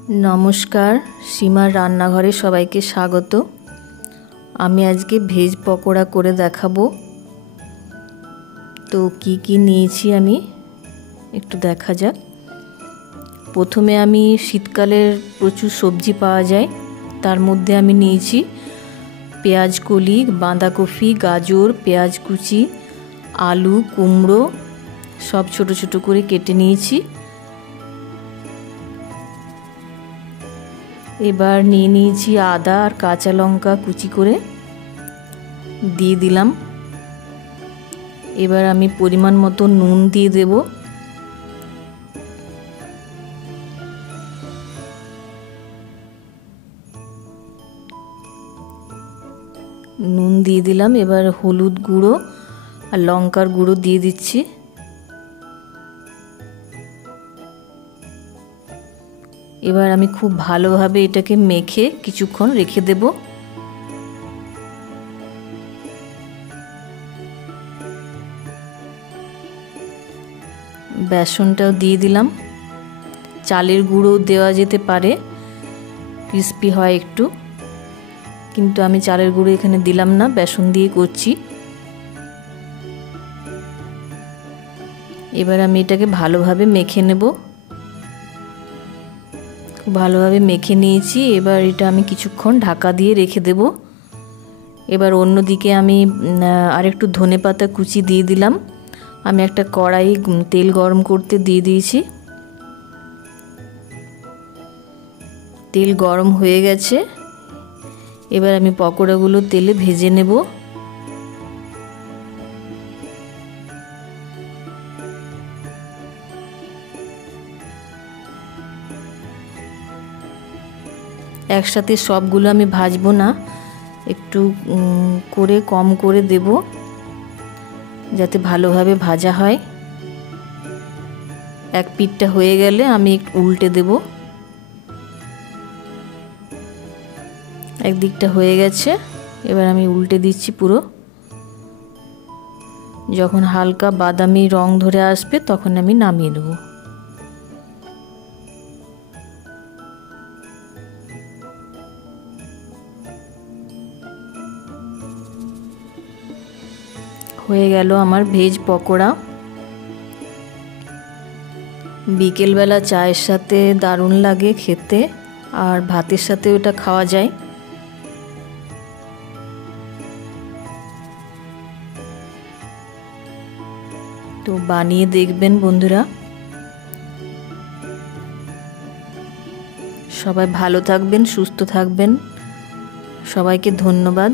नमस्कार सीमार रान्नाघरे सबाइके स्वागत। आमी आजके भेज पकोड़ा करे देखाबो। तो की नियेछि आमी एकटु देखा जाक। प्रथमे आमी शीतकालेर प्रचुर सब्जी पाওয়া যায় तार मध्य आमी नियेछि पेঁয়াজ कली, बाँधाकपि, गाजर, पेঁয়াজ कुचि, आलू, कुमड़ो सब छोटो छोटो करे केटे नियेछि। एबार निये नियेछि आदा और काँचा लंका कुचि करे दिए दिलाम। एबार आमी परिमाण मतो नुन दिए देब। नुन दिए दिलाम। एबार हलुद गुड़ो और लंकार गुड़ो दिए दिচ্ছি। एबार आमी खूब भालोभाबे एटाके मेखे किछुक्षण रेखे देब। बेसनटाও दिए दिलाम। चालेर गुड़ो देওয়া যেতে পারে, क्रिस्पी হয় একটু, কিন্তু আমি চালের গুঁড়ো এখানে দিলাম না, বেসন দিয়ে করছি। এবার আমি এটাকে ভালোভাবে মেখে নেব। ভালোভাবে মেখে নিয়েছি। এবার এটা আমি কিছুক্ষণ ঢাকা দিয়ে রেখে দেব। এবার অন্যদিকে আমি আরেকটু ধনেপাতা কুচি দিয়ে দিলাম। আমি একটা কড়াই তেল গরম করতে দিয়ে দিয়েছি। তেল গরম হয়ে গেছে। এবার আমি পকোড়াগুলো তেলে ভেজে নেব। একসাথে সবগুলো আমি ভাজবো না, একটু করে কম করে দেব যাতে ভালোভাবে ভাজা হয়। এক পিঠটা হয়ে গেলে আমি একটু উল্টে দেব। একদিকটা হয়ে গেছে, এবার আমি উল্টে দিচ্ছি পুরো। যখন হালকা বাদামি রং ধরে আসবে তখন আমি নামিয়ে নেব। হয়ে গেল আমার ভেজ পকোড়া। বিকেলবেলা চায়ের সাথে দারুণ লাগে খেতে, আর ভাতের সাথে ওটা খাওয়া যায়। তো বানিয়ে দেখবেন বন্ধুরা। সবাই ভালো থাকবেন, সুস্থ থাকবেন। সবাইকে ধন্যবাদ।